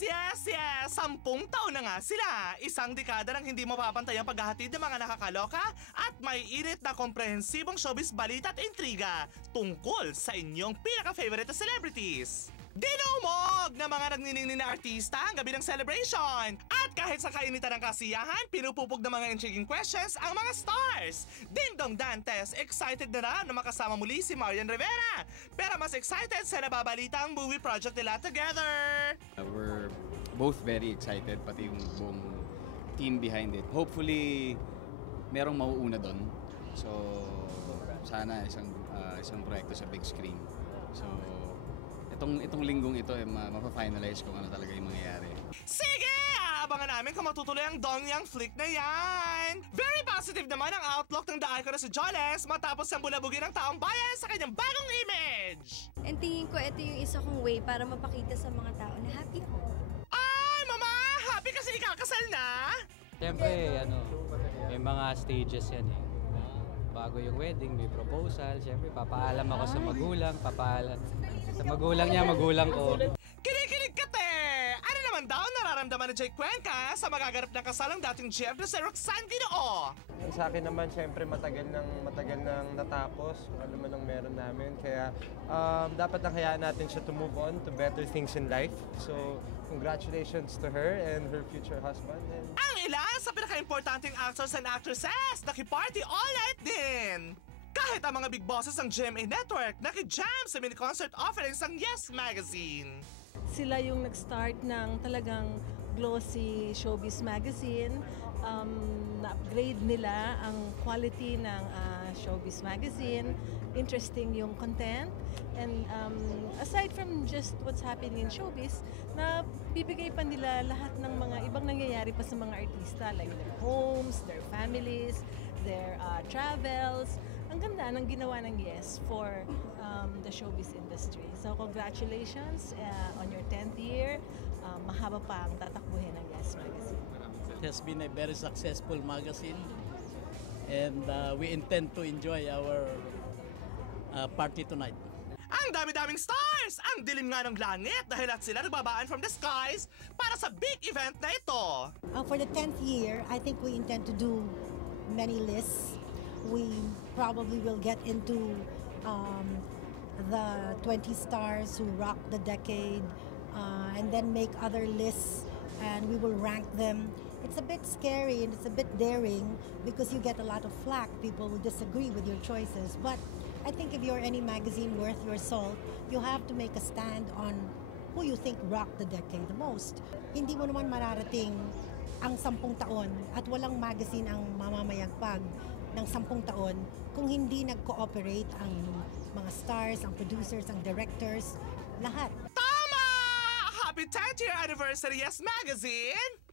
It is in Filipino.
Yes! 10 taon na nga sila. Isang dekada ng hindi mapapantay ang paghahatid ng mga nakakaloka at may init na komprehensibong showbiz balita at intriga tungkol sa inyong pinaka-favorite na celebrities. Dinumog na mga nagniningning na artista ang gabi ng celebration. At kahit sa kainitan ng kasiyahan, pinupupog ng mga intriguing questions ang mga stars. Dingdong Dantes, excited na raw na makasama muli si Marian Rivera. Pero mas excited sa nababalita ang movie project nila together. We're both very excited, pati yung buong team behind it. Hopefully, merong mauuna doon. So, sana isang proyekto sa big screen. So, itong linggong ito, mapafinalize kung ano talaga yung mangyayari. Sige! Aabangan namin kung matutuloy ang Dongyang flick na yan! Very positive naman ang outlook ng The Icon na si Jones matapos siyang bulabugin ng taong bayan sa kanyang bagong image! And tingin ko ito yung isa kong way para mapakita sa mga tao na happy ako. Ay, Mama! Happy kasi ikakasal na? Siyempre, may mga stages yan eh. Bago yung wedding, may proposal. Siyempre, papaalam ako sa magulang, sa magulang niya, magulang ko. Kinikilig ka, te! Ano naman daw nararamdaman ni Jake Cuenca sa magaganap ng kasal ng dating GF na si Roxanne Ginoo? Sa akin naman, syempre, matagal nang natapos kung ano man ang meron namin. Kaya dapat nang hayaan natin siya to move on to better things in life. So, congratulations to her and her future husband. Ang ilan sa pinaka-importanting actors and actresses nakiparty all night din! Kahit ang mga big bosses ng GMA Network nakijam sa mini-concert offerings ng Yes Magazine. Sila yung nag-start ng talagang glossy showbiz magazine. Na-upgrade nila ang quality ng showbiz magazine. Interesting yung content. And aside from just what's happening in showbiz, na bibigay pa nila lahat ng mga ibang nangyayari pa sa mga artista, like their homes, their families, their travels. Ang ganda ng ginawa ng Yes for the showbiz industry. So congratulations on your 10th year. Mahaba pa ang tatakbuhin ng Yes Magazine. It has been a very successful magazine and we intend to enjoy our party tonight. Ang dami-daming stars! Ang dilim nga ng langit dahil at sila nagbabaan from the skies para sa big event na ito. For the 10th year, I think we intend to do many lists. We probably will get into the 20 stars who rocked the decade and then make other lists and we will rank them. It's a bit scary and it's a bit daring because you get a lot of flack. People will disagree with your choices. But I think if you're any magazine worth your salt, you have to make a stand on who you think rocked the decade the most. Hindi mo naman mararating ang 10 taon at walang magazine ang mamamayagpag ng 10 taon kung hindi nag-cooperate ang mga stars, ang producers, ang directors, lahat. Tama! Happy 10th year anniversary, Yes Magazine!